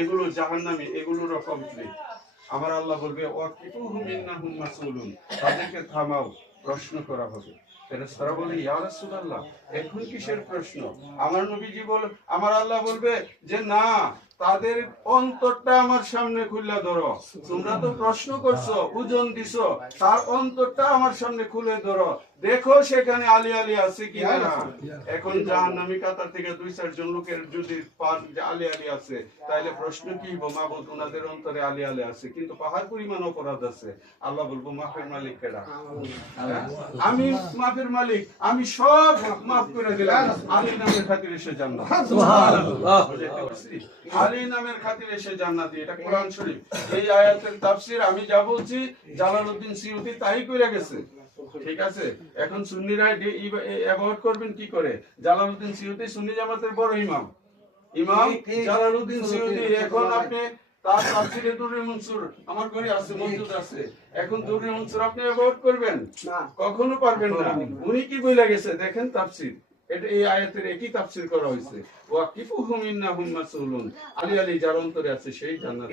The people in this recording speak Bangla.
এগুলো জাহান্নামী, এগুলোর কমপ্লিট। আমার আল্লাহ বলবে ওয়াকিফুহুম ইন্নাহুম মাসউলুন, তাদেরকে থামাও, প্রশ্ন করা হবে। ফেরেশতারা বলে ইয়া রাসূলুল্লাহ, এখন কিসের প্রশ্ন? আমার নবীজি বলে, আমার আল্লাহ বলবে যে না, তাদের অন্তরটা আমার সামনে খুলে ধরো। তোমরা তো প্রশ্ন করছো, ওজন দিছো, তার অন্তরটা আমার সামনে খুলে ধরো, দেখো সেখানে আলী আলী আছে কিনা না। এখন জাহান্নামী কাতার থেকে 2-4 জন লোকের যদি পান যে আলী আলী আছে, তাহলে প্রশ্ন কি মাবুদ, ওনাদের অন্তরে আলী আলী আছে, কিন্তু পাহাড় পরিমাণ অপরাধ আছে। আল্লাহ বলবো মাফের মালিক কেডা? আমি মাফের মালিক, আমি সব মাফ করে দিলাম, আলী নামের খাতিরে সে জান্নাত। সুবহানাল্লাহ। আলী নামের খাতিরে সে জান্নাতি, এটা কোরআন শরীফ। এই আয়াতের তাফসীর আমি যা বলছি জালালউদ্দিন সিয়ুতী তাই কইরা গেছে। ঠিক আছে, এখন সুন্নিরা অ্যাভয়েড করবেন কি করে? জালালউদ্দিন সিয়ুতী সুন্নি জামাতের বড় ইমাম জালালউদ্দিন সিয়ুতী। এখন আপনি তার তাফসীরে দুররে মনসুর আমার ঘরে আছে, মজুদ আছে। এখন দুররে মনসুর আপনি অ্যাভয়েড করবেন না, কখনো পারবেন না। উনি কি বইলা গেছে দেখেন তাফসীর, এটা এই আয়াতের একই তাফসীর করা হয়েছে, ওয়াকিফুহুম ইন্নাহুম মাসউলুন, আলী আলী যার অন্তরে আছে সেই জান্নাত।